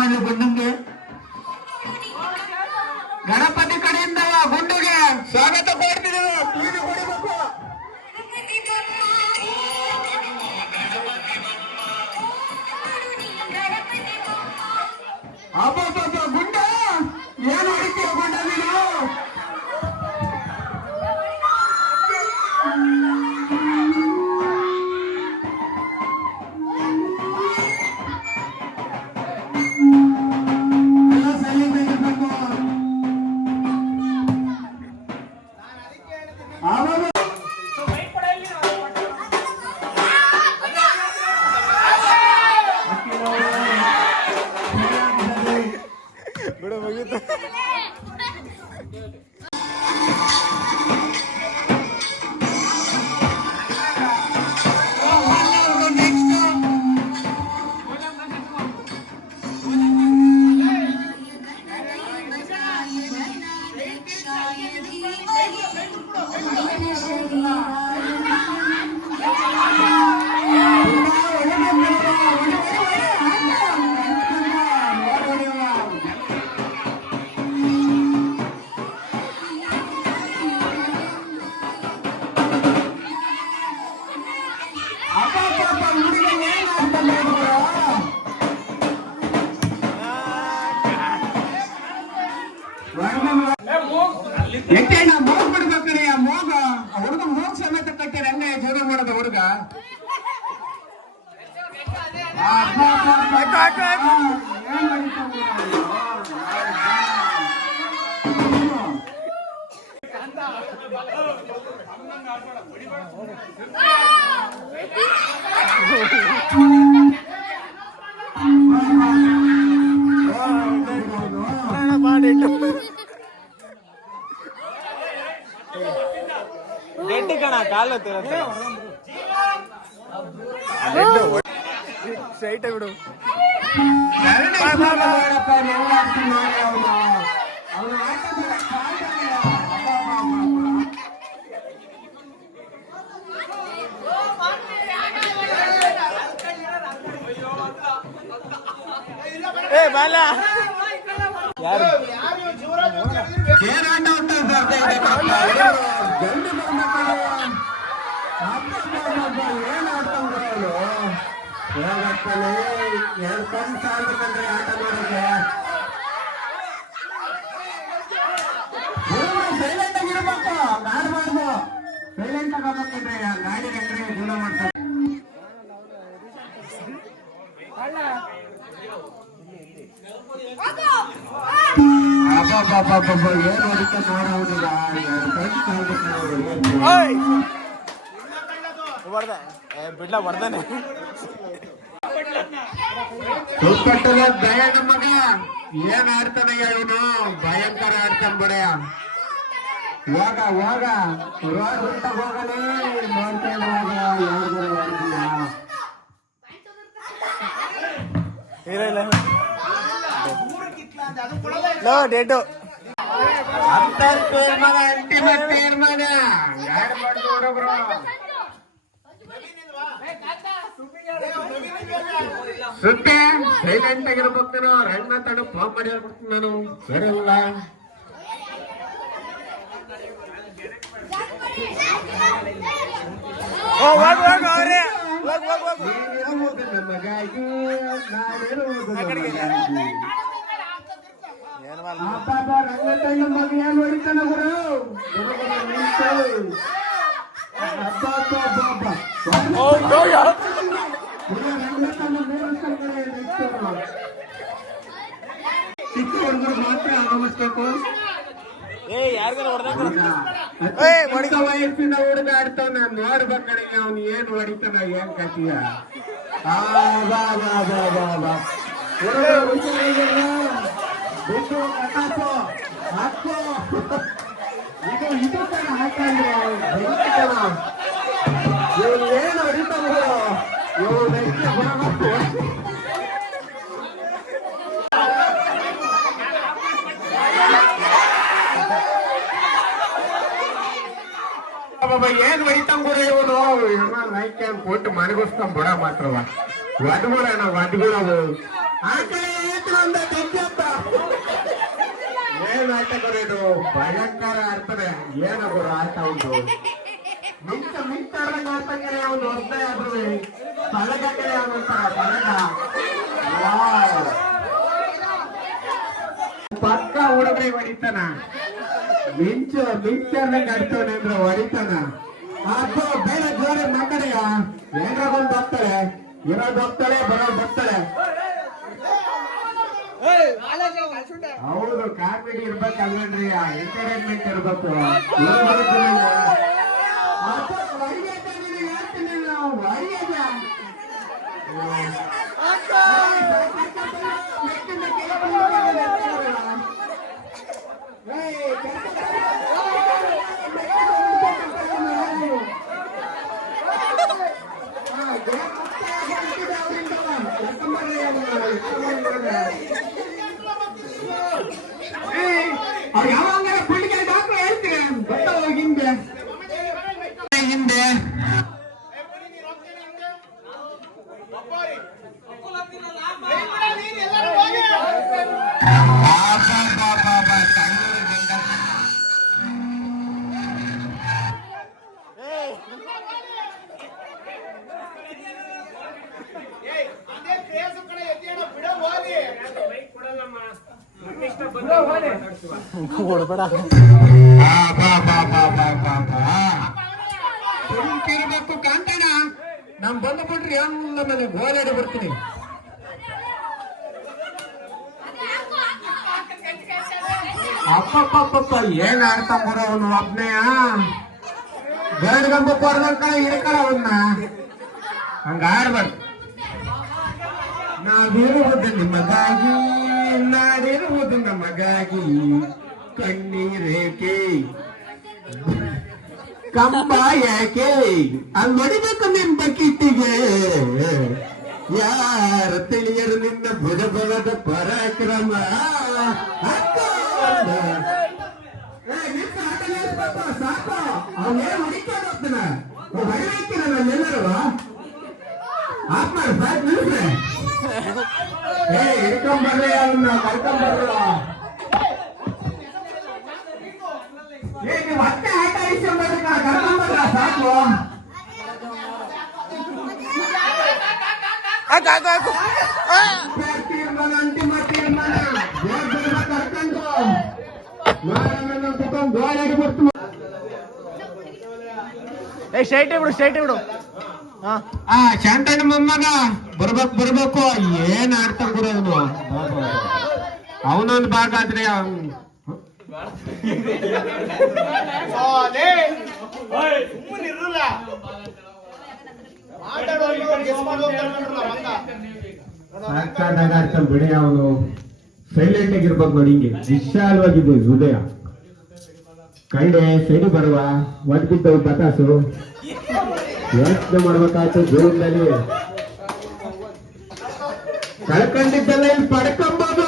ಮಾಡಿ ಗುಂಡುಂಗೆ ಗಣಪತಿ ಕಡೆಯಿಂದ ಗುಂಡುಗೆ ಸ್ವಾಗತ ಕೊಡ್ತಿದ್ದೇವೆ. ಪೀಡಿ ಹೊಡಿಬೇಕು. ಅಬ್ಬಬ್ಬ ಗುಂಡ ಏನು ಹೊಡಿತೀಯ ಗುಂಡ ನೀನು? ಎಟ್ಟೇನ ಮೋಗ್ ಬಿಡ್ಬೇಕ್ರಿ. ಆ ಮೋಗ ಹುಡುಗ ಮೋಗ್ ಸಮೇತ ಕಟ್ಟಿರ ಹಂಗ ಜೀವನ ಮಾಡೋದು ಹುಡುಗ. ಗೆಡ್ಡಿ ಕಣ ಕಾಲು ಸೈಟ್ ಬಿಡು. ಏ ಬಾಲ ಯಾರು ಏನಾಟ ಎರಡು ಕಣ್ಣು ಸಾಲ್ಬೇಕಂದ್ರೆ ಆಟ ಮಾಡೋಕೆ ಸೈಲೆಂಟ್ ಆಗಿರ್ಬೇಕು. ಆಡ್ಬಾರ್ದು, ಸೈಲೆಂಟ್ ಆಗಬೇಕಂದ್ರೆ ಗಾಡಿ ಹೆಂಗ್ರೆ ಜೀವನ ಮಾಡ್ತಾರೆ. ಏನು ಹೊಡಿತ ನೋಡೋದಿಲ್ಲ. ಬಿಡ್ಲ ಬರ್ದಾನೆ ಸುತ್ತಟ್ಟದ ದಯ ನಮ್ಮಗ ಏನ್ ಆಡ್ತಾನ ಇವನು, ಭಯಂಕರ ಆಡ್ತಾನ ಬಡೆಯ. ಹೋಗ ಹೋಗ ರೋಡ್ ಬಿಟ್ಟ ಹೋಗಲೇ ನೋಡ್ತೇನೆ. ಡೇಟು ಅಂತ ಪೇರ್ ಮಗ ಅಲ್ಟಿಮೇಟ್ ಪೇರ್ ಮಗ ಯಾರು ಮಾಡ್ಕೊಂಡ್ರು. ಸುತ್ತೆ ಸೈಲೆಂಟ್ ಆಗಿರ್ಬೇಕು. ನಾನು ರಣ್ಣ ತಡ ಫಾರ್ಮ್ ಮಾಡಿ ಹೇಳ್ಬಿಡ್ತೀನಿ ನಾನು. ಸರಿಲ್ಲ ನಮಗಾಗಿ ರಂಗತಣ್ಣ ಮಗ ಏನ್ ಹೊಡಿತಾನ ಗುರು. ಚಿಕ್ಕ ಹುಡುಗರು ಮಾತ್ರ ಆಗಮಿಸ್ಬೇಕು. ವಯಸ್ಸಿನ ಹುಡುಗ ಆಡ್ತಾವ. ನಾನ್ ನೋಡ್ಬೇಕಡೆ ಅವ್ನು ಏನ್ ಹೊಡಿತಾನ ಏನ್ ಕಟ್ಟಿಯ. ಬಿಟ್ಟು ಕಟಾಸು ಹಾಕೋ. ಇದು ಕಣ ಹಾಕಂದ್ರೆ ಇವ್ನು ಏನು ಹೊಡಿತಾವ. ಇವ್ರು ನೆಕ್ಸ್ಟ್ ಬರಬೇಕು. ಏನ್ ಹೊಡಿತಂಗುರ ಇವನು. ಲೈಕ್ ಕೊಟ್ಟು ಮನೆಗೋಸ್ಕೊಂಡ್ ಬಿಡ ಮಾತ್ರವ. ವಡ್ಗುಳವು ಆ ಕಡೆ ಒಂದು ಆಟ ಇದು ಭಯಂಕರ ಆಡ್ತಾರೆ. ಏನ ಗುರು ಆಟ ಉಂಟು ಮಿಂಚ ಮಿಂಚಾಡ್ದಂಗ ಆಡ್ತಂಗೆ ಅವನು ಒದ್ದೆ ಆದ್ರೆ ಪಳಗಕ್ಕೆ ಅವನಂತಾರ ಪಳಗ. ಪಕ್ಕ ಹುಡುಗ್ರಿ ಹೊಡಿತಾನ. ಮಿಂಚಾಡ್ದಂಗ ಆಡ್ತಾನೆ ಅಂದ್ರೆ ಹೊಡಿತಾನ. ಅದು ಬೇರೆ ಜೋರೆ ಮಾತಾಡಿಯ ಏನಾಗೊಂದು ಹೋಗ್ತಾಳೆ, ಇರೋದು ಹೋಗ್ತಾಳೆ, ಬರೋದು ಬರ್ತಾಳೆ. ಹೌದು, ಕಾಮಿಡಿ ಇರ್ಬೇಕಲ್ವನ್ರಿ, ಎಂಟರ್ಟೈನ್ಮೆಂಟ್ ಇರ್ಬೇಕು. ಅವ್ರು ಯಾವಾಗ ಪುಳ್ಳಿಗೆ ಡಾಕ್ಟರ್ ಹೇಳ್ತೀವಿ ಗೊತ್ತವ ಹಿಂದೆ ಹಿಂದೆ ಕೊಡ್ಬೇಡ ಸುಮ್ಕಿರ್ಬೇಕು ಕಾಂತಣ್ಣ. ನಮ್ ಬಂದ್ಬಿಟ್ರಿ ಎಲ್ಲ ಮೇಲೆ ಗೋಲಾಡಿ ಬರ್ತೀನಿ. ಅಪ್ಪಪ್ಪಪ್ಪ ಏನ್ ಆಡ್ತಾ ಬರೋ ಅವನು ಒಬ್ನೆಯ ಗಂಡು ಕೊಡ್ದಂಕ ಹಿಡ್ಕಳ ಅವನ್ನ. ಹಂಗ ಆಡ್ಬಾರ್ದು. ನಾವಿರುವುದು ನಿಮಗಾಗಿ, ನಾಡಿರುವುದು ನಮಗಾಗಿ, ಕಣ್ಣೀರೇಕೆ ಕಂಬ ಯಾಕೆ ಅಲ್ಲಿ ನೋಡಿಬೇಕು ನಿನ್ ಬಕೀಟಿಗೆ. ಯಾರ ತಿಳಿಯರು ನಿನ್ನ ಭುಜಬಲದ ಪರಾಕ್ರಮ. ಸಾಕು ಅವನೇ ಹೊಡಿಕೊಂಡು ಹೋಗ್ತಾನ. ಹೊಡಿಬೇಕಿಲ್ಲ ನಾನೆಲ್ಲರೂ ಆತ್ಮ ಸಾಕು ನಿಲ್ಸ್ರೆ. ಹಿಡ್ಕೊಂಬರ್ರಿ ಅವನ್ನ, ಕರ್ಕೊಂಬರ್ರ. ನೀವು ಮತ್ತೆ ಆಟ ಇಸ್ಕೊಂಬರ್ರಿ, ಕರ್ಕೊಂಬರ್ರ ಸಾಕು. ತೀರ್ಮಾನ, ಅಂತಿಮ ತೀರ್ಮಾನ. ಕರ್ಕೊಂಡು ಕುತ್ಕೊಂಡು ಗೋಳಾಡಿ ಬಿಡ್ತು. ಸ್ಟ್ರೈಟ್ ಬಿಡು, ಸ್ಟ್ರೈಟ್ ಬಿಡು. ಶಾಂತಣ್ಣ ಮೊಮ್ಮಗ ಬರ್ಬೇಕು. ಏನ್ ಆಡ್ತಾ ಬಿಡೋನು ಅವನೊಂದು ಭಾಗ ಆದ್ರೆ ಆಡ್ತಾನೆ ಬಿಡಿ. ಅವನು ಸೈಲೆಂಟ್ ಆಗಿರ್ಬೇಕು ನೋಡಿ. ಹಿಂಗೆ ವಿಶಾಲವಾಗಿದ್ದು ಹೃದಯ. ಕೈಡೆ ಸೈಡು ಬರುವ ಒದ್ಬಿದ್ದವು ಬತಾಸು. ಯೋಚನೆ ಮಾಡ್ಬೇಕಾಯ್ತು ಜೀವನದಲ್ಲಿ. ಕಳ್ಕೊಂಡಿದ್ದೆಲ್ಲ ಇಲ್ಲಿ ಪಡ್ಕೊಂಬೋದು.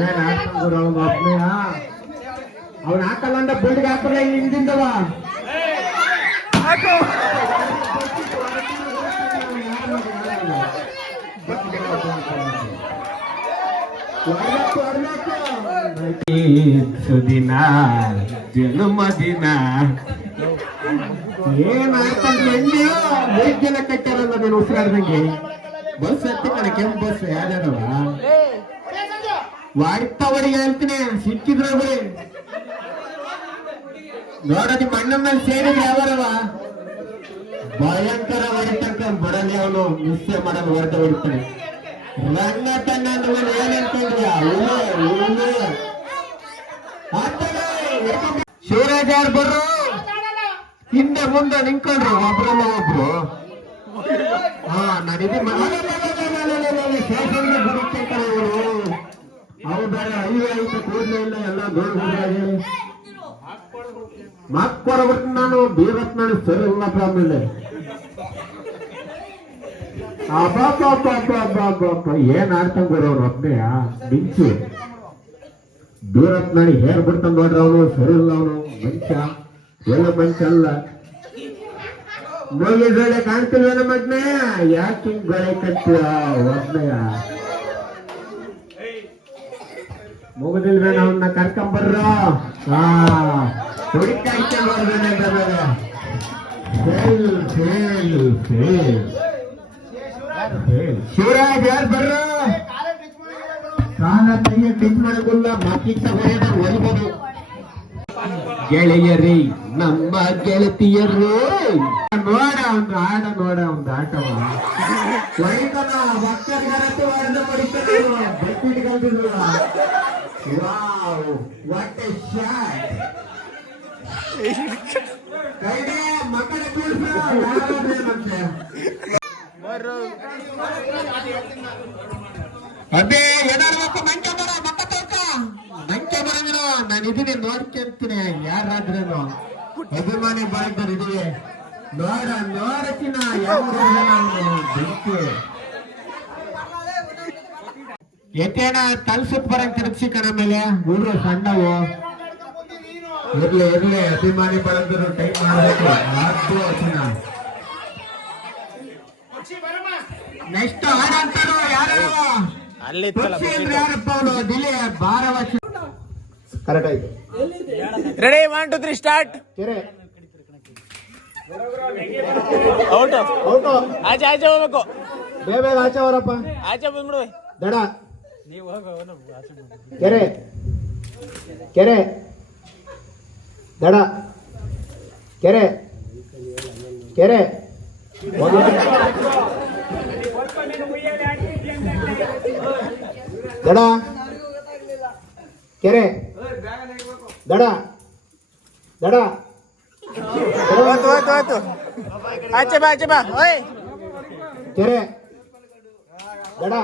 ಏನ್ ಹಾಕ್ತಂದ್ರು ಅವನು ಒಬ್ನೆಯ. ಅವನ್ ಹಾಕಲ್ಲ ಅಂದ ಬಿಲ್ಡಿಗೆ ಹಾಕಲ್ಲ ಹಿಂದಿಂದವ. ಸುದಿನ ಜನ್ಮದಿನ ಏನ್ ಆಯ್ತಂದ್ರೆ ಹೆಂಗೆಯೋ 5 ಜನ ಕಟ್ಟಾರಲ್ಲ ನೀನು ಉಸಿರಾಡ್ದಂಗೆ. ಬಸ್ ಹತ್ತಿ ಕಣ ಕೆಂಪು ಬಸ್ ಯಾವ್ದಾದವ ವಾಡ್ತಾವರಿಗೆ ಹೇಳ್ತೀನಿ. ಸಿಕ್ಕಿದ್ರು ಬಿಡಿ ನೋಡ, ನಿಮ್ಮ ಅಣ್ಣನ ಮೇಲೆ ಸೇರಿದ್ರೆ ಯಾವರವ ಭಯಂಕರ ಹೊಡಿತಕ್ಕ ಬಿಡಲಿ. ಅವನು ಮಿಸ್ಸೆ ಮಾಡಲು ಹೊರಟ ಹೊಡಿತಾನೆ. ನನ್ನ ತನ್ನ ಮೇಲೆ ಏನ್ ಅನ್ಕೊಂಡ್ರಿಯ? ಶಿವರಾಜ್ ಯಾರು ಬರ್ರು ಹಿಂದೆ ಮುಂದೆ ನಿಂತ್ಕೊಂಡ್ರು ಒಬ್ರಲ್ಲ ಒಬ್ರು. ನಡೀತಿ ಸ್ಟೇಷನ್ಗೆ ಬಿಡುತ್ತೆ ಇವರು. ಅವ್ರು ಬೇರೆ ಹೈವೇ ಐತೆ, ಕೂದಲೇ ಇಲ್ಲ, ಎಲ್ಲ ಗೋಲ್ಗುಡ್ರಾಗಿ ಮಾಕ್ಕೊಡಬಿಟ್ಟು ನಾನು ಬೀರತ್ ನಾನು ಸರಿ ಇಲ್ಲ ಫ್ಯಾಮಿಲಿ. ಏನ್ ಆಡ್ತಂಗ್ ಬರೋರು ಒಬ್ಬನೆಯ ಮಿಂಚು ದೂರತ್ ನಡಿ ಹೇರ್ ಬಿಡ್ತಾನ ನೋಡ್ರಿ. ಅವನು ಸರಿ ಇಲ್ಲ, ಅವನು ಮನುಷ್ಯ ಎಲ್ಲ ಮನ್ಸಲ್ಲ ಮುಗಿದೊಳೆ ಕಾಣ್ತಿಲ್ವೇನ ಮಗ್ನೆ ಯಾಕೆ ಹಿಂಗ್ ಗೊಳೆ ಕಟ್ತೀಯ ಒಬ್ನೆಯ ಮುಗಿದಿಲ್ವೇನ ಅವನ್ನ ಕರ್ಕೊಂಬರ್ರ ಹುಡುಕಾಯ್ಕೆ ಬರ್ಬೇನೆ ಶಿವರಾಜ್ ಯಾರು ಬರ್ರ ಕಾಲ ಕೈಯ ಟಿಪ್ ಮಾಡಗುಲ್ಲ ಮಾತಿಟ್ಟ ಹೊಡೆದ ಒಲ್ಬೋದು ಗೆಳೆಯರಿ ನಮ್ಮ ಗೆಳತಿಯರು ನೋಡ ಒಂದು ಆಟ ನೋಡ ಒಂದು ಆಟವ ವೈಕನ ಭಕ್ತರತೆ ವರ್ಣ ಪಡಿತಾನೆ ಬೆಟ್ಟಿಗೆ ಕಲ್ತಿದ್ರು ವಾವ್ ವಾಟ್ ಎ ಶಾಟ್ ಕೈಡೆ ಮಕ್ಕಳ ಕೂರ್ಸ ಯಾರಾದ್ರೆ ಮತ್ತೆ ಅದೇ ಏನಾರ್ಬೇಕು ಮಂಚ ಬರ ಮಕ್ಕ ತೋಕ ಮಂಚ ಬರಂಗಿನ ನಾನು ಇದೀನಿ ನೋಡ್ಕೊಂತೀನಿ ಯಾರಾದ್ರೇನು ಅಭಿಮಾನಿ ಬಾಯ್ತಾರೆ ಇದೀವಿ ನೋಡಚಿನ ಬೆಂಕಿ ಎತ್ತೇನ ತಲ್ಸುತ್ ಬರಂಗ್ ತಿರುಗ್ಸಿ ಕಣ ಮೇಲೆ ಹುಡುಗರು ಸಣ್ಣವು ಇರ್ಲಿ ಅಭಿಮಾನಿ ಬರಂದ್ರು ಟೈಮ್ ಮಾಡ್ಬೇಕು ನೆಕ್ಸ್ಟ್ ಆಡಂತಾರೋ ಯಾರು ಯಾರಪ್ಪ ಅವನು ದಿಲ್ಲಿ ಭಾರವ ಕರೆಕ್ಟ್ ಆಯ್ತು ರೆಡಿ 1 2 3 ಸ್ಟಾರ್ಟ್ ಕೆರೆ ಔಟ್ ಔಟು ಆಚೆ ಆಚೆ ಹೋಗ್ಬೇಕು ಬೇಗ ಆಚೆ ಅವರಪ್ಪ ಆಚೆ ಬಂದ್ಬಿಡು ದಡ ಕೆರೆ ಕೆರೆ ದಡ ಕೆರೆ ಕೆರೆ ದಡ ಕೆರೆ ದಡ ದಡ ಹೋಯ್ತು ಆಚೆ ಬಾ ಓಯ್ ಕೆರೆ ದಡ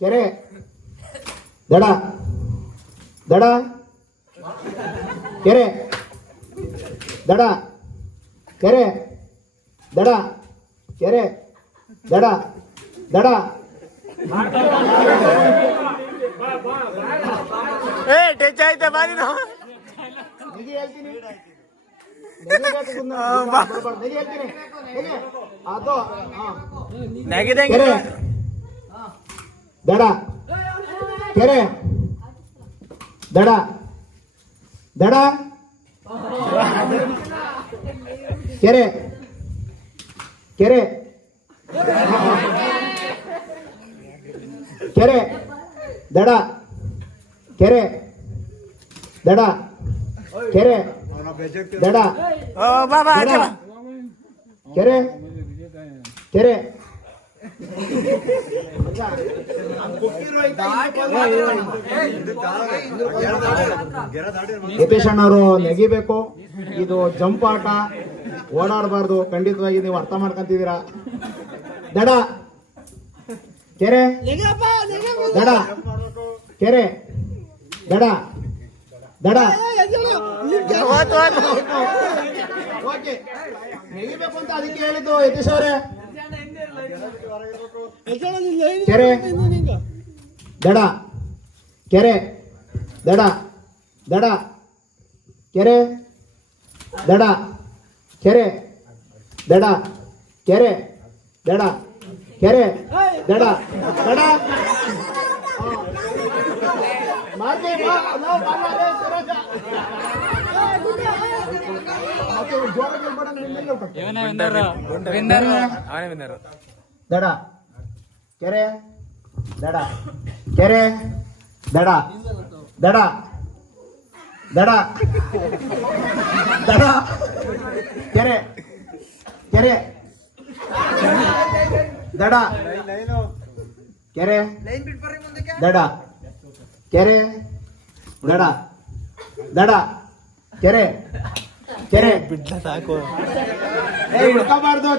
ಕೆರೆ ದಡ ದಡ ಕೆರೆ ದಡ ಕೆರೆ ದಡ ಕೆರೆ ದಡ ದಡ ಏ ಟಚ್ ಆಯ್ತಾ ಬಾರಿ ನಾವು ಕೆರೆ ದಡ ಕೆರೆ ದಡ ದಡ ಕೆರೆ ಕೆರೆ ಕೆರೆ ದಡ ಕೆರೆ ದಡ ಕೆರೆ ದಡ ಬಾ ಆಚೆ ಬಾ ಕೆರೆ ಕೆರೆ ಯತೀಶ್ ಅಣ್ಣವರು ನೆಗಿಬೇಕು ಇದು ಜಂಪ್ ಆಟ ಓಡಾಡಬಾರ್ದು ಖಂಡಿತವಾಗಿ ನೀವು ಅರ್ಥ ಮಾಡ್ಕೊಂತಿದ್ದೀರಾ ದಡ ಕೆರೆ ದಡ ಕೆರೆ ದಡ ದಡ ಓಕೆ ನೆಗಿಬೇಕು ಅಂತ ಅದಕ್ಕೆ ಹೇಳಿದ್ದು ಯತೀಶ್ ಅವರೇ ಕೆರೆ ದಡ ಕೆರೆ ದಡ ದಡ ಕೆರೆ ದಡ ಕೆರೆ ದಡ ಕೆರೆ ದಡ ಕೆರೆ ದಡ ದಡ ದಡ ಕೆರೆ ದಡ ಕೆರೆ ದಡ ದಡ ದಡ ದಡ ಕೆರೆ ಕೆರೆ ದಡ ಕೆರೆ ದಡ ಕೆರೆ ದಡ ದಡ ಕೆರೆ ಕೆರೆ ಬಿಡ್ಲ ಸಾಕು ಹಿಡ್ಕೋಬಾರ್ದು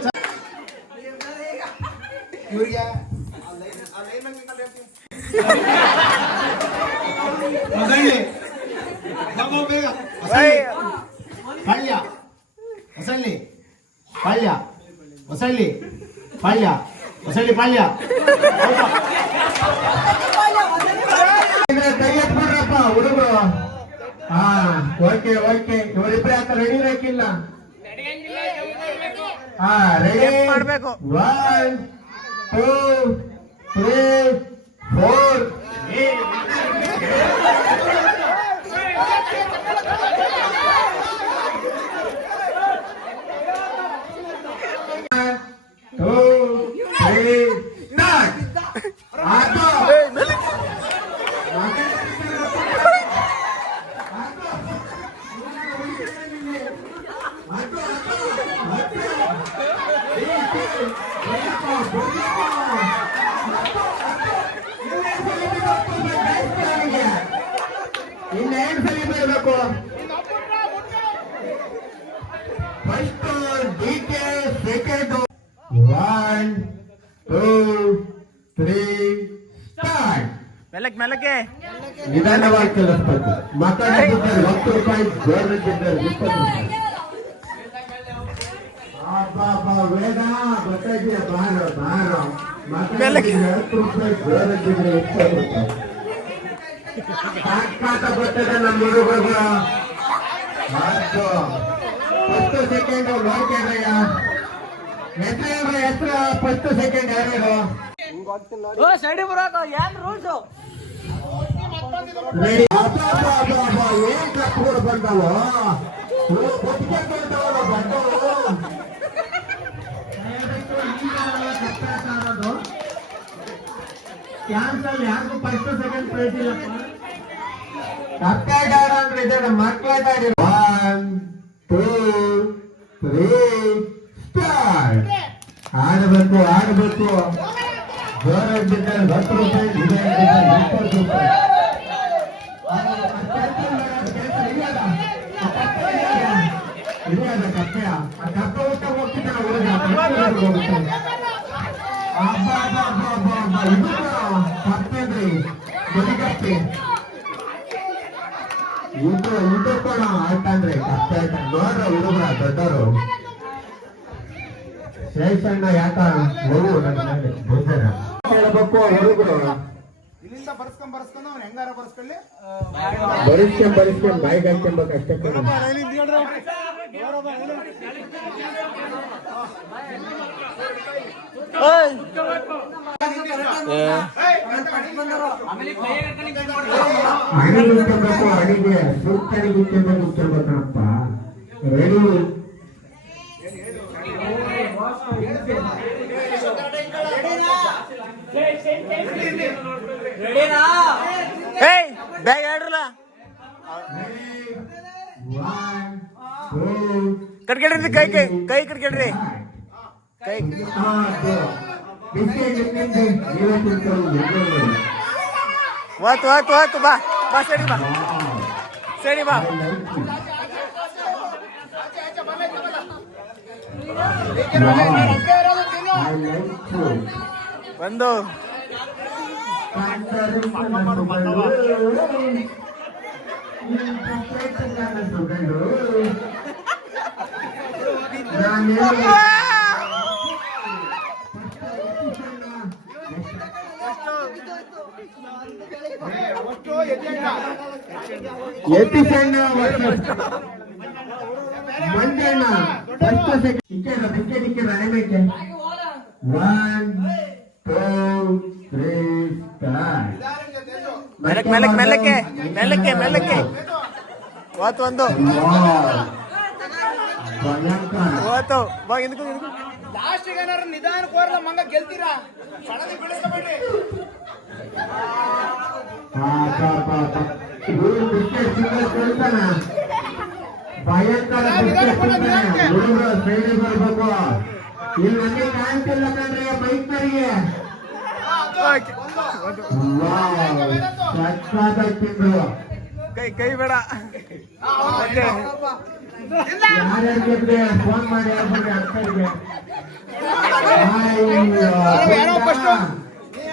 ಇವ್ರಿಗೆ ಬೇಗ ಪಾಳ್ಯ ಹೊಸಳ್ಳಿ ಪಾಳ್ಯ ಹೊಸಳ್ಳಿ ಪಾಳ್ಯ ಹೊಸಳ್ಳಿ ಪಾಳ್ಯ ಕೈ ಎತ್ಬಿಡ್ರಪ್ಪ ಹುಡುಗರು ಹಾ ಓಕೆ ಓಕೆ ಇವರಿಬ್ರು ಯಾಕೆ ರೆಡಿ ಬೇಕಿಲ್ಲ ಹಾ ರೆಡಿ Step ಮಾಡ್ಬೇಕು. 1 2 3 4 ಏಯ್, ಮೆಲ್ಲಕ್ಕೆ. ಇನ್ನೇನು ಸಲ ಬರಬೇಕು ಫಸ್ಟ್ ಡಿಕೆ ಸೆಕೆಂಡ್ 1 2 3 ಸ್ಟಾರ್ಟ್ ಮೆಲ್ಲಕ್ಕೆ ಮೆಲ್ಲಕ್ಕೆ. ನಿಧಾನವಾಗಿ ಕಲಿಸ್ಬೇಕು ಮಕ್ಕಳಿದ್ದಾರೆ 10 ರೂಪಾಯಿ ಗೌರ್ಮೆಂಟ್ 20 ರೂಪಾಯಿ ವೇದ ಗೊತ್ತಾಯ್ತಿಲ್ಲ ಬಾರೋ ಬಾರೋ ಮಕ್ಕಳಿಗೆ 10 ರೂಪಾಯಿ ಗೌರ್ಮೆಂಟ್ 20 ರೂಪಾಯಿ ಸಾಕಾತ ಬರ್ತದೆ ನಮ್ಮ ಹುಡುಗರು 10 ಸೆಕೆಂಡ್ ನೋಡ್ಕೊಂಡ್ರಯ್ಯ ಹೆಸರು 10 ಸೆಕೆಂಡ್ ಯಾರು ರೆಡಿ ಏನ್ ಕಪ್ಪುಗಳು ಬಂದವು ಕ್ಯಾನ್ಸಲ್ ಯಾರಿಗೂ 10 ಸೆಕೆಂಡ್ ಪ್ರೈಸ್ ಇಲ್ಲಪ್ಪ ಕಪ್ಪಾಡ ಅಂದ್ರೆ ಇದರ ಮಕ್ಕಳಾಡಿ 1 2 3 ಸ್ಟಾರ್ಟ್ ಆಡಬೇಕು ಆಡಬೇಕು ಜೋರಾಗಿದ್ದರೆ 10 ರೂಪಾಯಿ 20 ರೂಪಾಯಿ ಕಪ್ಪೆ ಊಟ ಹೋಗ್ತಿದ್ದಾನೆ ಹುಡುಗ ಕಪ್ಪೆನ್ರಿ ಬಲಿಕಪ್ಪೆ ಇದು ಕೂಡ ಆಟ ಅಂದ್ರೆ ಕಪ್ಪೆ ಆಟ ನೋಡ್ರ ಹುಡುಗರ ದೊಡ್ಡವರು ಶೇಷಣ್ಣ ಯಾಕ ಹೋಗು ನನ್ನ ಬೇಜಾರ ಹೇಳ್ಬೇಕು ಹುಡುಗರು ಇಲ್ಲಿಂದ ಬರ್ಸ್ಕೊಂಡ್ ಅವ್ನು ಹೆಂಗಾರ ಬರ್ಸ್ಕೊಳ್ಳಿ ಬರಿಸ್ಕೊಂಡ್ ಬಾಯಿಗೆ ಹಾಕ್ಕೊಂಬೇಕು ಅಷ್ಟೇ ಕಣ ಏಯ್. ಏ, ಅಣಿ ಗುಚ್ಚಬೇಕು ಅಣಿಗೆ ಸುತ್ತಣಿ ಗುಚ್ಚಬೇಕಪ್ಪ ರೆಡಿ ಏಯ್ ಬ್ಯಾಗ್ ಹೇಳ್ರಲ್ಲ. 1 2 ಕಟ್ಕೊಳ್ರಿ ಕೈ ಕೈ ಕೈ ಕಟ್ಕೊಳ್ರಿ ಕೈ. ಓತು ಓತು ಓತು ಬಾ ಬಾ ಸರಿ ಬಾ ಸರಿ ಬಾ. ಬಂದು ಎತ್ತಿ ಸಣ್ಣ ಮಂಜಣ್ಣ ಫಸ್ಟ್ ಸೆಕೆಂಡ್ ಬಿಸ್ಕೆಟ್ ಇಕ್ಕಿರ ಅಣಬೇಕೆ 1 2 3 ಸ್ಟಾರ್ಟ್ ಮೆಲ್ಲಕ್ಕೆ ಮೆಲ್ಲಕ್ಕೆ ಮೆಲ್ಲಕ್ಕೆ ಮೆಲ್ಲಕ್ಕೆ ಮೆಲ್ಲಕ್ಕೆ. ಓತು ಒಂದು ಓತು ಬಾ ಹಿಂದಕ್ಕೂ ಹಿಂದಕ್ಕೂ. ಲಾಸ್ಟ್ ಏನಾರ ನಿಧಾನ ಕೋರ್ಲ ಮಂಗ ಗೆಲ್ತೀರಾ ಸಡನ್ ಬೀಳಿಸ್ಕೊಬೇಡ್ರಿ ಬಿಸ್ಕೆಟ್ ಸಿಂಗಲ್ ಕೇಳ್ತಾನ ಭಯಂಕರ ಬಿಸ್ಕೆಟ್ ಹುಡುಗರು ಸೈಡ್ ಬರ್ಬೇಕು ಇಲ್ಲಿ ನನಗೆ ಕಾಣ್ತಿಲ್ಲ ಕಣ್ರಿ ಬೈಕ್ನರಿಗೆ ತಿಂದ್ರು ಕೈ ಕೈ ಬೇಡ. ಯಾರ್ಯಾರಿಗೆ ಫೋನ್ ಮಾಡಿ ಹೇಳ್ಬಿಡ್ರಿ ಅಕ್ಕರಿಗೆ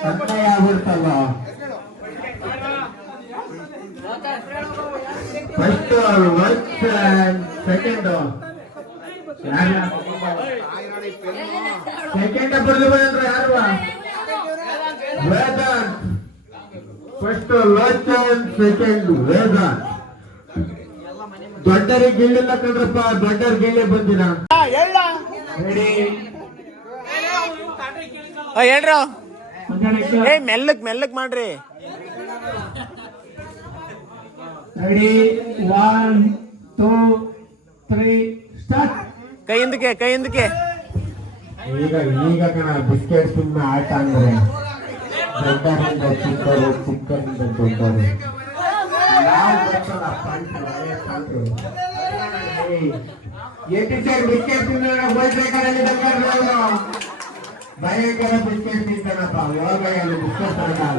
ಅಕ್ಕ ಆಗ್ಬಿಡ್ತಲ್ಲ ಫಸ್ಟ್ ಸೆಕೆಂಡ್ ಸೆಕೆಂಡ್ ಬರ್ಲಿ ಬಂದ್ರೆ ಯಾರು ವೇದಾಂತ್ ಫಸ್ಟ್ ಲೋಚನ್ ಸೆಕೆಂಡ್ ವೇದಾಂತ್ ದೊಡ್ಡರಿಗೆ ಗಿಳ್ಳಿಲ್ಲ ಕಣ್ರಪ್ಪ, ದೊಡ್ಡರ್ ಗಿಳ್ಳಿ ಬಂದಿನ ಹೇಳ ರೆಡಿ. ಹೇಳ್ರ ಏ ಮೆಲ್ಲಕ್ ಮೆಲ್ಲಕ್ ಮಾಡ್ರಿ. Ready 1 2 3 start. ಕೈ ಹಿಂದಕ್ಕೆ ಕೈ ಹಿಂದಕ್ಕೆ. ಈಗ ಕಣ ಬಿಸ್ಕೆಟ್ ತಿನ್ನ ಆಟ ಅಂದ್ರೆ ದೊಡ್ಡರಿಂದ ಚಿಕ್ಕವರು, ಚಿಕ್ಕರಿಂದ ದೊಡ್ಡವರು. ನಾವು ಬರ್ತಲ್ಲ ಪಂಚು, ಹಳೆ ಪಂಚು. ಎಟಿಸೈಡ್ ಬಿಸ್ಕೆಟ್ ತಿನ್ನ ಹೋಗ್ಬೇಕಾದ್ರೆ ಭಯಂಕರ ಬಿಸ್ಕೆಟ್ ತಿಂತಾನಪ್ಪ. ಯೋಗದಲ್ಲಿ ಬಿಸ್ಕೆಟ್ ತರಕಾಲ.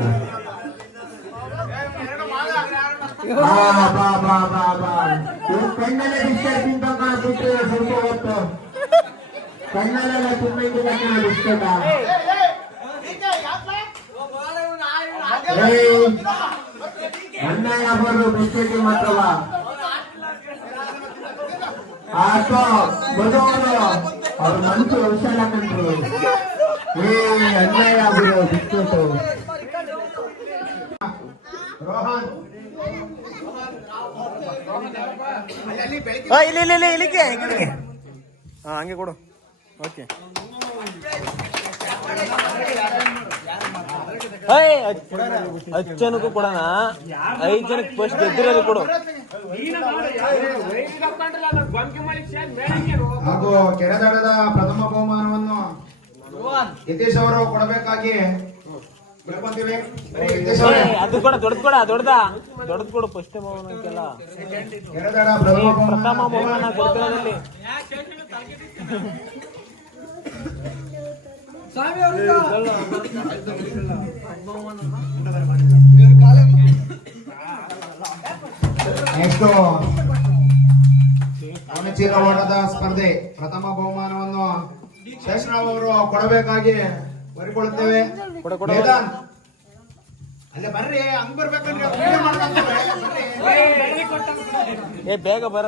ಕಣ್ಣಲ್ಲೇ ಬಿಸ್ಕೆಟ್ ತಿಂತ ಬಿಟ್ಟು ಸ್ವಲ್ಪ ಹೊತ್ತು ಕಣ್ಣಲ್ಲೆಲ್ಲ ತಿನ್ನಂಗಿಲ್ಲ ಬಿಸ್ಕೆಟ. ಅಣ್ಣ ಯಾರು ಬಿಸ್ಕೆಟ್ ಮಾತ್ರವ ಆಟೋ ಬರೋರು ಅವ್ರ ಮನಸ್ಸು ಹುಷಾರ ಕಂಡ್ರು. ಅಣ್ಣ ಯಾರು ಬಿಸ್ಕೆಟ್. ರೋಹನ್ ಇಲ್ಲ ಇಲ್ಲ ಇಲ್ಲ ಇಲ್ಲಿಗೆ ಇಲ್ಲಿಗೆ. ಹಾ ಹಂಗೆ ಕೊಡು. ಓಕೆ ಹತ್ತು ಜನಕ್ಕೂ ಕೊಡೋಣ. 5 ಜನಕ್ಕೆ ಫಸ್ಟ್ ಗೆದ್ದಿರೋದು ಕೊಡು. ಹಾಗೂ ಕೆರೆದಾಡದ ಪ್ರಥಮ ಬಹುಮಾನವನ್ನು ಯತೀಶ್ ಅವರು ಕೊಡಬೇಕಾಗಿ ಕೇಳ್ಕೊಂತೀವಿ. ಯತೀಶ್ ಅವರೇ, ಅದು ಕೊಡ, ದೊಡ್ಡದು ಕೊಡ, ದೊಡ್ಡದು ಕೊಡು. ಫಸ್ಟ್ ಬಹುಮಾನಕ್ಕೆಲ್ಲ ಕೆರೆದಾಡ ಪ್ರಥಮ ಬಹುಮಾನ ಕೊಡ್ತಿರೋದಲ್ಲಿ. ನೆಕ್ಸ್ಟ್ ಅವನಚೀಲ ಓಟದ ಸ್ಪರ್ಧೆ ಪ್ರಥಮ ಬಹುಮಾನವನ್ನು ಶೇಷರಾವ್ ಅವರು ಕೊಡಬೇಕಾಗಿ ಕೋರಿಕೊಳ್ಳುತ್ತೇವೆ. ವೇದಾಂತ್ ಅಲ್ಲೇ ಬರ್ರಿ, ಹಂಗ್ ಬರ್ಬೇಕಂದ್ರೆ ಪೂಜೆ ಮಾಡ್ಕೊಂತಾರೆ. ಏ ಬೇಗ ಬರ.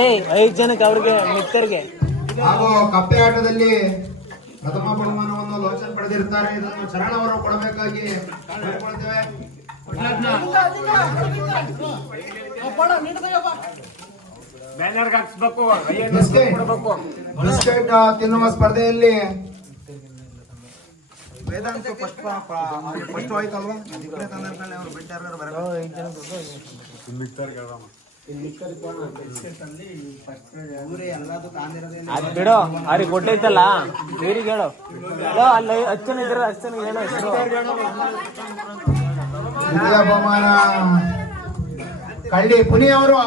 ಏಯ್ 5 ಜನಕ್ಕೆ ಅವ್ರಿಗೆ ಮಿತ್ರರಿಗೆ. ಹಾಗೂ ಕಪ್ಪೆ ಆಟದಲ್ಲಿ ಪ್ರಥಮ ಬಹುಮಾನವನ್ನು ಲೋಚನ್ ಪಡೆದಿರುತ್ತಾರೆ. ಇದನ್ನು ಶರಣ ಅವರು ಕೊಡಬೇಕಾಗಿ ಕೋರಿಕೊಳ್ಳುತ್ತೇವೆ. ಬಿಸ್ಕೆಟ್ ತಿನ್ನುವ ಸ್ಪರ್ಧೆಯಲ್ಲಿ ವೇದಾಂತ ಫಸ್ಟ್ ಹೋಯ್ತಲ್ವಾ? ಅದ್ ಬಿಡು, ಅವ್ರಿಗೆ ಕೊಟ್ಟೈತಲ್ಲ ಇವ್ರಿಗೆ ಹೇಳು. ಅಲ್ಲಿ 10 ಜನ ಇದ್ರೆ 10 ಜನ ಹೇಳು. ದ್ವಿತೀಯ ಬಹುಮಾನ ಕಳ್ಳಿ ಪುನಿ ಅವರು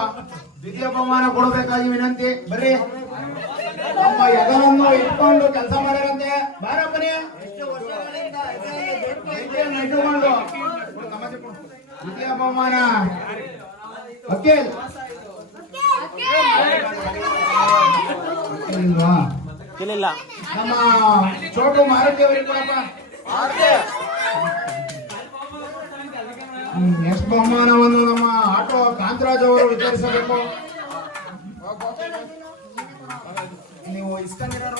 ದ್ವಿತೀಯ ಬಹುಮಾನ ಕೊಡಬೇಕಾಗಿ ವಿನಂತಿ. ಬರ್ರಿ, ನಮ್ಮ ಯಗವನ್ನು ಇಟ್ಕೊಂಡು ಕೆಲಸ ಮಾಡ್ಯಾರಂತೆ. ಬಾರ ಪುನಿ, ಇಟ್ಟುಕೊಂಡು ದ್ವಿತೀಯ ಬಹುಮಾನ ವಕೀಲ್ ಇಲ್ವಾ? ಇಲ್ಲ ನಮ್ಮ ಚೋಟು ಮಾರುತಿ ಅವರಿಗೆ ಕೊಡಪ್ಪ. ನೆಕ್ಸ್ಟ್ ಬಹುಮಾನವನ್ನು ನಮ್ಮ ಆಟೋ ಕಾಂತರಾಜ್ ಅವರು ವಿತರಿಸಬೇಕು. ನೀವು ಇಸ್ಕೊಂಡಿರೋರು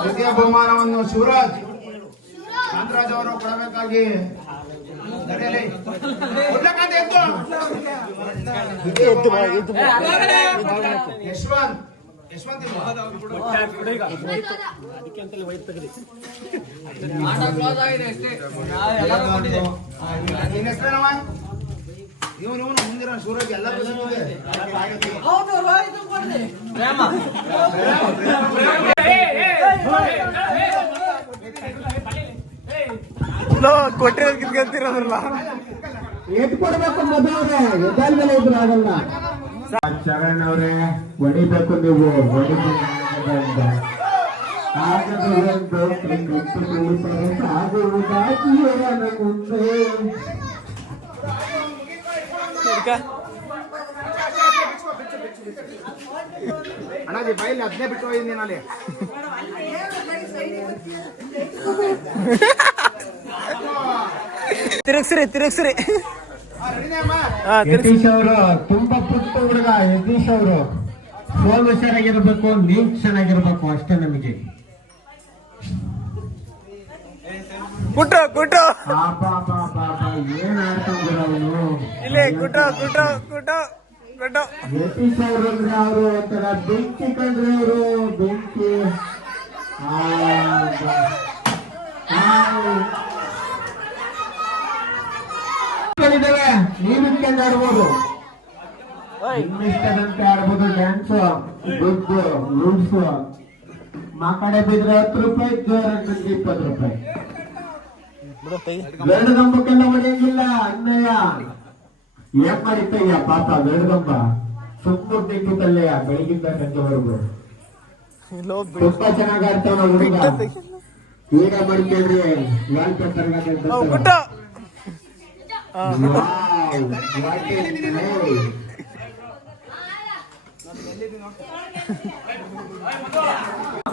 ದ್ವಿತೀಯ ಬಹುಮಾನವನ್ನು ಶಿವರಾಜ್ ಕಾಂತರಾಜ್ ಅವರು ಕೊಡಬೇಕಾಗಿ ಯಶವಂತ್ ಇವನು ಮುಂದಿನ ಸೂರಜ್ ಎಲ್ಲ ಕೊಟ್ಟಿರೋದ್ ಕಿತ್ಕೊಂತಿರೋದ್ರಲ್ಲ. ಎತ್ ಕೊಡ್ಬೇಕು ಮದುವೆ ಎದ್ದಾದ ಮೇಲೆ ಇದ್ರು ಆಗಲ್ಲ. ಶರಣ್ ಅವ್ರೆ ಹೊಡಿಬೇಕು, ನೀವು ಆಗುವುದಾಗಿ ಮುಂದೆ ಚಿಕ್ಕ ಅಣ್ಣಾಜಿ ಬೈಲಿ ಅದನ್ನೇ ಬಿಟ್ಟು ಹೋಗಿದ್ದೀನಿ ಅಲ್ಲಿ. ತಿರುಗ್ಸ್ರಿ ಹಾ ಯತೀಶ್ ಅವರು ತುಂಬಾ ಪುಟ್ಟ ಹುಡುಗ. ಯತೀಶ್ ಅವರು ಸೋಲು ಚೆನ್ನಾಗಿರ್ಬೇಕು, ನೀವು ಚೆನ್ನಾಗಿರ್ಬೇಕು ಅಷ್ಟೇ ನಮಗೆ. ಕುಟು ಏನ್ ಆಡ್ತಾರ ಅವನು. ಇಲ್ಲಿ ಕುಟು ಯತೀಶ್ ಅವರು ಅಂದ್ರೆ ಅವರು ಒಂಥರ ಬೆಂಕಿ ಕಂಡ್ರೆ ಅವರು ಬೆಂಕಿ. ನೀವು ಇಟ್ಕೊಂಡು ಆಡ್ಬೋದು, ಇಷ್ಟದಂತೆ ಆಡ್ಬೋದು. ಡ್ಯಾನ್ಸ್, ದುಡ್ಡು, ಲೂಡ್ಸು. ಕಡೆ ಬಿದ್ರೆ 10 ರೂಪಾಯಿ, ಜೋರಾಗಿ 20 ರೂಪಾಯಿ. ಗಂಬಕ್ಕೆಲ್ಲ ಹೊಡೆಯಂಗಿಲ್ಲ, ಅನ್ಯಾಯ. ಏನ್ ಮಾಡಿತ್ತಯ್ಯ ಪಾಪ ಗಂಬ ಸುಮ್ಮನೆ ನಿಂತಿದ್ದಲ್ಲಯ್ಯ ಬೆಳಗಿಂದ ಸಂಜೆವರೆಗೂ. ತುಂಬಾ ಚೆನ್ನಾಗಿ ಆಡ್ತಾವ ಹುಡುಗ. ಈಗ ಮಾಡ್ಕೇಳ್ರಿ ವಾಲ್ ಪೇಪರ್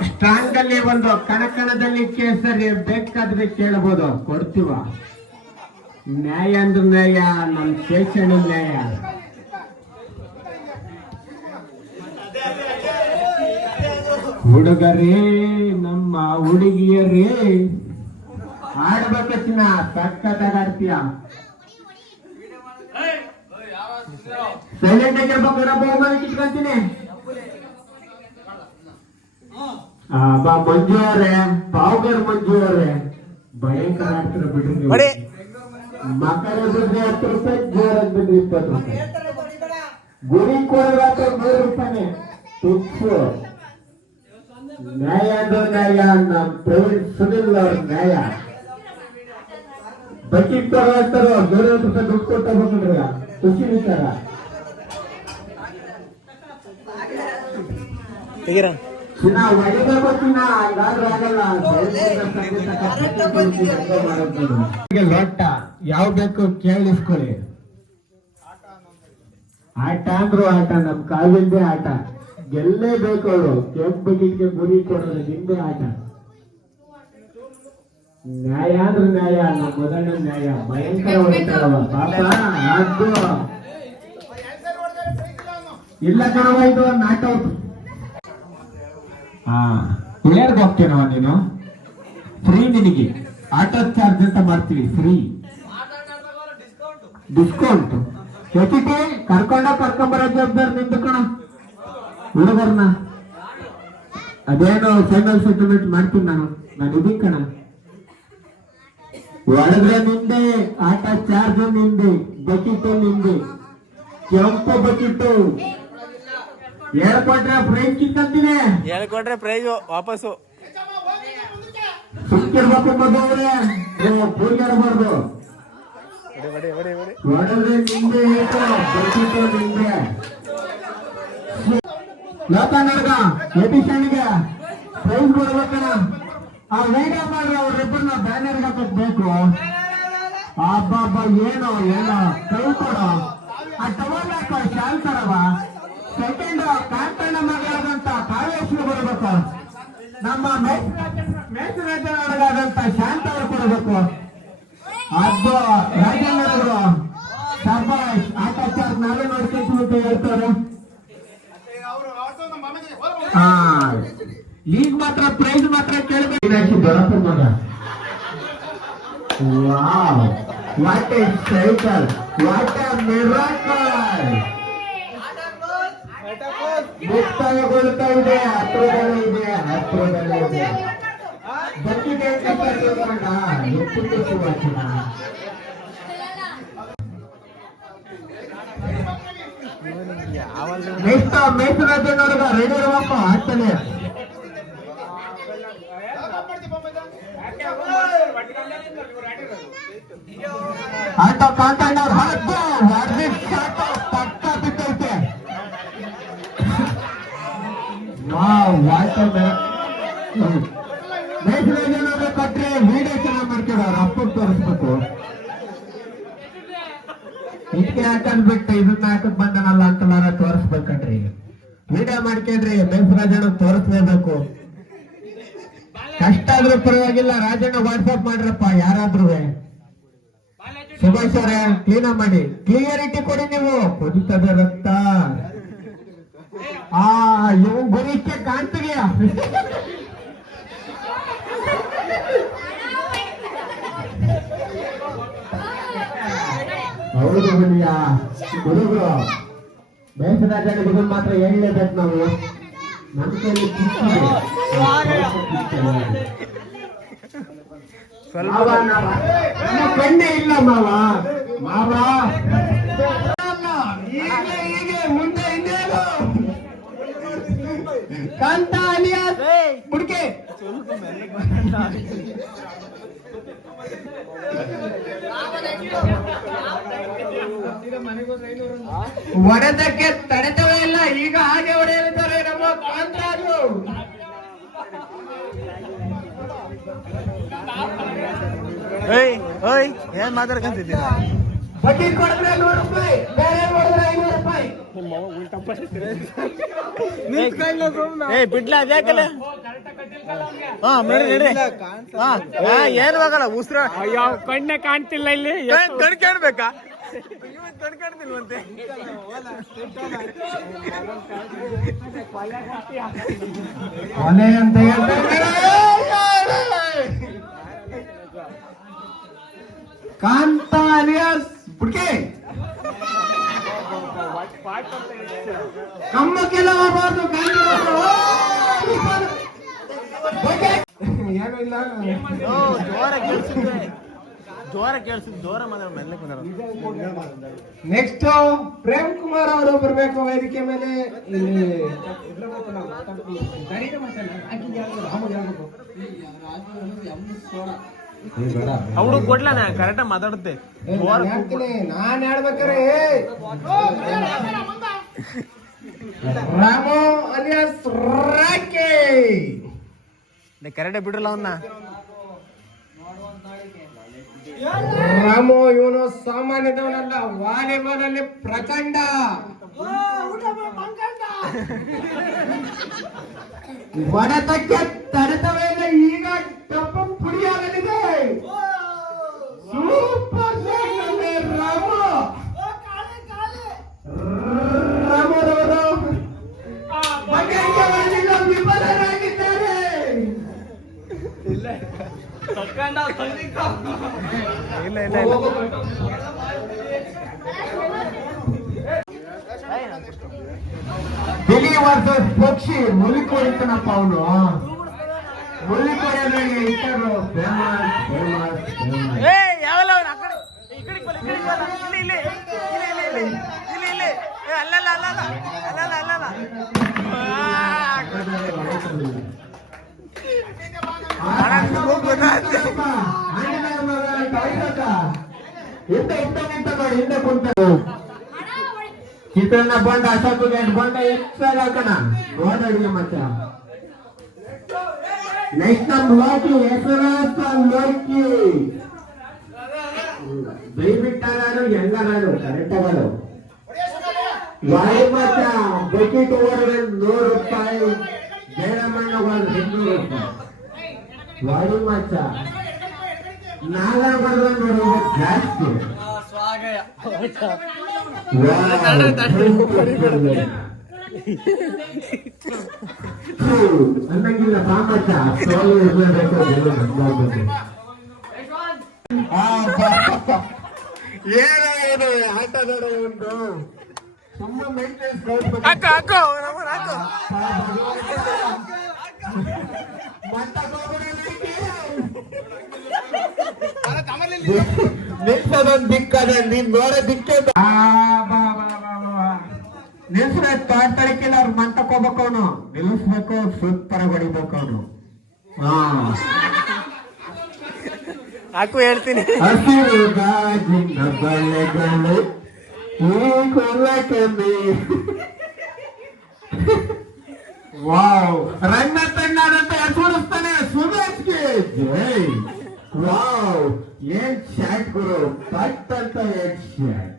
ಸ್ಟ್ರಾಂಗ್ ಅಲ್ಲಿ ಒಂದು ಕಣಕಣದಲ್ಲಿ ಕೇಸರಿ ಬೇಕಾದ್ರೆ ಕೇಳಬಹುದು, ಕೊಡ್ತೀವ. ನ್ಯಾಯ ಅಂದ್ರೆ ನ್ಯಾಯ, ನಮ್ ಶೇಷಣ ನ್ಯಾಯ. ಹುಡುಗರೇ, ನಮ್ಮ ಹುಡುಗಿಯರೇ ಆಡ್ಬೇಕಚ್ಚಿನ ಸಕ್ಕತ್ತಾಗ ಆಡ್ತೀಯ. ಸೈಲೆಂಟ್ ಆಗಿರ್ಬೇಕು, ಬಹುಮಾನ ಕಿಟ್ಕೊಂತೀನಿ. ಮಂಜು ಅವರೇ, ಪಾವುಗರ್ ಮಂಜು ಅವರೇ ಭಯಂಕರ ಆಡ್ತೀರ ಬಿಡ್ರಿ ನೀವು. ಮಕ್ಕಳ ಬಿಡ್ರಿ 10 ರೂಪಾಯಿ, ಜೋರಾಗಿ ಬಿಡ್ರಿ 20 ರೂಪಾಯಿ. ಗುರಿ ಕೊಡಬೇಕು 100 ರೂಪಾಯಿ ತುಪ್ಪು. ನ್ಯಾಯ ಅಂದ್ರೆ ನ್ಯಾಯ, ನಮ್ಮ ಪ್ರವೀಣ್ ಸುನಿಲ್ ಅವ್ರ ನ್ಯಾಯ. ಬಕೆಟ್ ತಗೋತಾರೋ 100 ರೂಪಾಯಿ ದುಡ್ಡು ಕೊಟ್ಟೋಗ್ಬೇಕಂದ್ರೆ ಖುಷಿ ವಿಚಾರ. ಲೊಟ್ಟ ಯಾವ ಬೇಕು ಕೇಳಿಸ್ಕೊಳ್ಳಿ. ಆಟ ಅಂದ್ರು ಆಟ, ನಮ್ ಕಾವಿಂದೇ ಆಟ. ಗೆಲ್ಲೇಬೇಕು ಅವರು. ಕೆಂಪು ಬಗೆಟ್ಗೆ ಗುರಿ ಕೊಡೋದು ನಿಂದೇ ಆಟ. ನ್ಯಾಯ ಅಂದ್ರೆ ನ್ಯಾಯ, ನಮ್ಮ ಮೊದಲ ನ್ಯಾಯ. ಭಯಂಕರ ಹೊಡಿತಾರವ ಪಾಪ. ಅದು ಇಲ್ಲ ಕಣವಾಯ್ತು ನಾಟ್ ಔಟ್. ಉಳಿಯರ್ಗೆ ಹೋಗ್ತೇನವ ನೀನು. ಫ್ರೀ ನಿನಗೆ ಆಟೋ ಚಾರ್ಜ್ ಅಂತ ಮಾಡ್ತೀವಿ, ಫ್ರೀ ಡಿಸ್ಕೌಂಟ್. ಎತ್ತಿಟಿ ಕರ್ಕೊಂಬರೋ ಜವಾಬ್ದಾರಿ ನಿಂದು ಕಣ ಹುಡುಗರ್ನ. ಅದೇನೋ ಫೈನಲ್ ಸೆಟಲ್ಮೆಂಟ್ ಮಾಡ್ತೀನಿ ನಾನು ಇದೀನಿ ಕಣ. ಹೊಡೆದ್ರೆ ನಿಂದೆ, ಆಟ ಚಾರ್ಜ್ ನಿಂದೆ, ಬಕೆಟ್ ನಿಂದೆ. ಕೆಂಪು ಬಕೆಟ್ ಹೇಳ್ಕೊಟ್ರೆ ಪ್ರೈಸ್ ಕಿತ್ತಂತೀನಿ. ಹೇಳ್ಕೊಟ್ರೆ ಪ್ರೈಸ್ ವಾಪಸ್ಸು. ಸುತ್ತಿರ್ಬೇಕು ಮದುವೆ, ಪೂಜಾಡಬಾರ್ದು. ಹೊಡೆದ್ರೆ ನಿಂದೆ, ಬಕೆಟ್ ನಿಂದೆ. ಲೋಕನರ್ಗ ಎಡಿಷನ್ಗೆ ಪ್ರೈಸ್ ಕೊಡ್ಬೇಕಣ. ಆ ವೀಡಿಯೋ ಮಾಡ್ರಿ, ಅವ್ರಿಬ್ಬರನ್ನ ಬ್ಯಾನರ್ಗೆ ಹಾಕಕ್ ಬೇಕು. ಹಬ್ಬ ಏನೋ ಕೈ ಕೊಡೋ. ಆ ಟವಲ್ ಹಾಕೋ, ಶಾಲ್ ತರವ. ಸೆಕೆಂಡ್ ಕಾಂತಣ್ಣ ಮಗಳಾದಂತ ಕಾವೇಶ್ವರಿ ಬರಬೇಕು. ನಮ್ಮ ಮೇಷರಾಜನಾಡಗಾದಂತ ಶಾಂತ ಅವರು ಕೊಡಬೇಕು. ಅದು ರಾಜೇಂದ್ರವರು ಶಬಾಷ್. ಆಟ ಚಾರ್ಜ್ ನಾವೇ ನೋಡ್ಕೊಂತ ಹೇಳ್ತಾರೆ. ಈಗ ಮಾತ್ರ ಪ್ರೈಸ್ ಮಾತ್ರ ಕೇಳಬೇಕು. ದೊರಕ ಮಗ, wow, what a cycle, what a miracle. ಮುಕ್ತಾಯಗೊಳ್ತಾ ಇದೆ, ಹತ್ರದಲ್ಲೇ ಇದೆ. ಬಕೆಟ್ ಮೇಷರಾಜನವ್ರಿಗೆ ರೆಡಿ ಇರುವಪ್ಪ ಆಗ್ತಾನೆ. ಆಟ ಕಾಂತಣ್ಣವ್ರು ಹತ್ತು ಪಕ್ಕ ಬಿಟ್ಟೈತೆ. ಮೇಷರಾಜನವ್ರಿಗೆ ಕೊಟ್ರೆ ವಿಡಿಯೋ ಚೆನ್ನಾಗಿ ಮಾಡ್ಕೊಡೋರು, ಅಪ್ಪಗೆ ತೋರಿಸ್ಬೇಕು. ಇಟ್ಕೆ ಹಾಕದ್ ಬಿಟ್ಟು ಇದನ್ನ ಹಾಕಕ್ ಬಂದನಲ್ಲ ಅಂತಲಾರ ತೋರಿಸ್ಬೇಕನ್ರಿ. ವಿಡಿಯೋ ಮಾಡ್ಕೊಂಡ್ರಿ ಬೇಸರಾಜಣ್ಣ ತೋರಿಸ್ಲೇಬೇಕು. ಕಷ್ಟ ಆದ್ರೂ ಪರವಾಗಿಲ್ಲ, ರಾಜಣ್ಣ ವಾಟ್ಸ್ಆಪ್ ಮಾಡ್ರಪ್ಪ ಯಾರಾದ್ರೂ. ಸುಭಾಷ್ ಅವರೇ ಕ್ಲೀನ್ ಮಾಡಿ, ಕ್ಲಿಯರಿಟಿ ಕೊಡಿ ನೀವು. ಕುದಿತದೆ ರಕ್ತ. ಇವು ಗುರಿಕೆ ಕಾಣ್ತಿದೆಯ? ಹೌದು ಬನ್ನಿಯ ಹುಡುಗರು. ಬೇಸರಾಜಣ್ಣ ಇದನ್ನ ಮಾತ್ರ ಹೇಳಲೇಬೇಕು ನಾವು. ನಮ್ಮ ಕೈಯಲ್ಲಿ ಕಣ್ಣೆ ಇಲ್ಲ ಮಾವ. ಮಾವ ಹೀಗೆ ಮುಂದೆ ಇನ್ನೇನು ಕಾಂತ ಅಲಿಯಾಸ್ ಬುಡ್ಕೆ. ಹೊಡೆದಕ್ಕೆ ತಡೆತವೇ ಇಲ್ಲ. ಈಗ ಹಾಗೆ ಹೊಡೆಯಲಿದ್ದಾರೆ ನಮ್ಮ ಕಾಂತರಾಜು. ಏನ್ ಮಾತಾಡ್ಕೊಂತಿದ್ದೀರಾ? ಬಡ್ಡಿ ಕೊಡಿದ್ರೆ 100 ರೂಪಾಯಿ, ಬೇರೆ ಹೊಡೆದ್ರೆ 500 ರೂಪಾಯಿ. ಬಿಡ್ಲ ಅದ್ಯಾಕಲ್ಲ? ಏನ್ ಹೋಗಲ್ಲ ಉಸಿರ ಯಾವ ಕಣ್ಣೆ ಕಾಣ್ತಿಲ್ಲ ಇಲ್ಲಿ. ಕಣ್ ಕಾಣ್ಬೇಕಾ? ಕಣ್ ಕಾಣ್ತಿಲ್ವಂತೆ. ಕೊಲೆ ಅಂತ ಹೇಳ್ತಾರೆ. ಕಾಂತ ಅಲಿಯಾಸ್ ಬುಡ್ಕೆ. ಕಮ್ಮಕ್ಕೆಲ್ಲ ಹೋಗಬಾರ್ದು. ಏನೂ ಇಲ್ಲ. ಜೋರ ಕೇಳಿಸಿದ್ರೆ ಜೋರ ಮಾತಾಡ ಮೆಲ್ಲ ಕುಂದ್ರ. ನೆಕ್ಸ್ಟ್ ಪ್ರೇಮ್ ಕುಮಾರ್ ಅವರು ಬರಬೇಕು ವೇದಿಕೆ ಮೇಲೆ. ಇಲ್ಲಿ ಅವಳು ಕೊಡ್ಲ ನಾ ಕರೆಕ್ಟ್ ಮಾತಾಡುತ್ತೆ. ನಾನ್ ಹೇಳ್ಬೇಕಾರೆ ರಾಮು ಅಲಿಯಾಸ್ ರಾಕೆ ಕರೆಕ್ಟ್ ಬಿಡ್ರಲ್ಲ ಅವನ್ನ. ರಾಮು ಇವನು ಸಾಮಾನ್ಯದವನಲ್ಲ, ವಾಲಿಬಾಲ್ ಅಲ್ಲಿ ಪ್ರಚಂಡ. ಹೊಡೆತಕ್ಕೆ ತಡೆತವೇ ಇಲ್ಲ. ಈಗ ಟಪ್ಪ ಪುಡಿಯಾಗಲಿದೆ. ಸೂಪರ್ ರಾಮು. ರಾಮರವರು ವಿಫಲರಾಗಿದ್ದಾರೆ. ಇಲ್ಲ ಗಿಲಿ ವರ್ಸಸ್ ಪಕ್ಷಿ. ಮುಲಿ ಕೊಡಿತಾನಪ್ಪ ಅವನು. ಮುಲಿ ಕೊಡೋದ್ರಲ್ಲಿ ಇಟ್ಟರು ಹಿಂದೆ ಕುಂತ ಚಿತ್ರಣ್ಣ ಬಂಡ ಅಶೋಕ್ ಬಂಡ ಹೆಚ್ಚಾಗ ಹಾಕೋಣ ನೋಡಡಿಗೆ ಮಚ್ಚ. ನೆಕ್ಸ್ಟ್ ನಮ್ ಲೋಕಿ ಹೆಸರಾಸ ಲೋಕಿ. ದಯವಿಟ್ಟಾರು ಎಲ್ಲರಾಡು ಕರೆಕ್ಟ್ ಆಗಲು. ವಾಯು ಮಚ್ಚ ಬಕೆಟ್ ಓಡಿದ್ರೆ 100 ರೂಪಾಯಿ, ಜಯರಮಣ್ಣ ಹೋದ್ರೆ 200 ರೂಪಾಯಿ. ವಾಯು ಮಚ್ಚ ನಾಗರ ಬರೆದ್ರೆ 100 ರೂಪಾಯಿ ಜಾಸ್ತಿ. ಅನ್ನಂಗಿಲ್ಲ ಸಾಮರ್ಥ. ಏನು ಆಟ ನೋಡೋ ಒಂದು ತುಂಬಾ ಮೇಂಟೆನೆನ್ಸ್ ನಿಲ್ಸದೊಂದು ದಿಕ್ಕದೆ. ನೀನ್ ನೋಡೋ ದಿಕ್ಕೆ ನಿಲ್ಸ್ಬೇಕು. ತಾಡ್ತಾಳಿಕೆಲ್ಲ ಅವ್ರು ಮಂಟಕ್ ಹೋಗ್ಬೇಕು. ಅವನು ನಿಲ್ಲಿಸ್ಬೇಕು, ಸೂಪರ್ ಆಗಿ ಹೊಡಿಬೇಕು ಅವನು. ಹಾಕು ಹೇಳ್ತೀನಿ. ಹಸಿರು ಗಾಜಿನ ಬಳೆಗಳು ಈ ಕೊಲ್ಲಕಮ್ಮಿ. ವಾವ್, ರಂಗ ತಣ್ಣಾದಂತ ಹೆಸರಿಸ್ತಾನೆ ಸುರೇಶ್ಗೆ ಜೈ. ವಾವ್, ಏನ್ ಶಾಟ್ ಗುರು, ಪಟ್ ಅಂತ ಏನ್ ಶಾಟ್.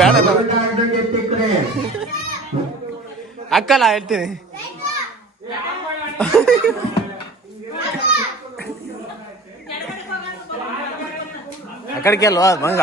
ಬೇಡ ಬೇಡ ಗೋಲ್ಡ್ ಎತ್ತಿಕ್ರೆ ಅಕ್ಕಲ್ಲ ಹೇಳ್ತೀನಿ ಅಕ್ಕಡಿಗೆ ಅಲ್ವಾ ಮಂಗ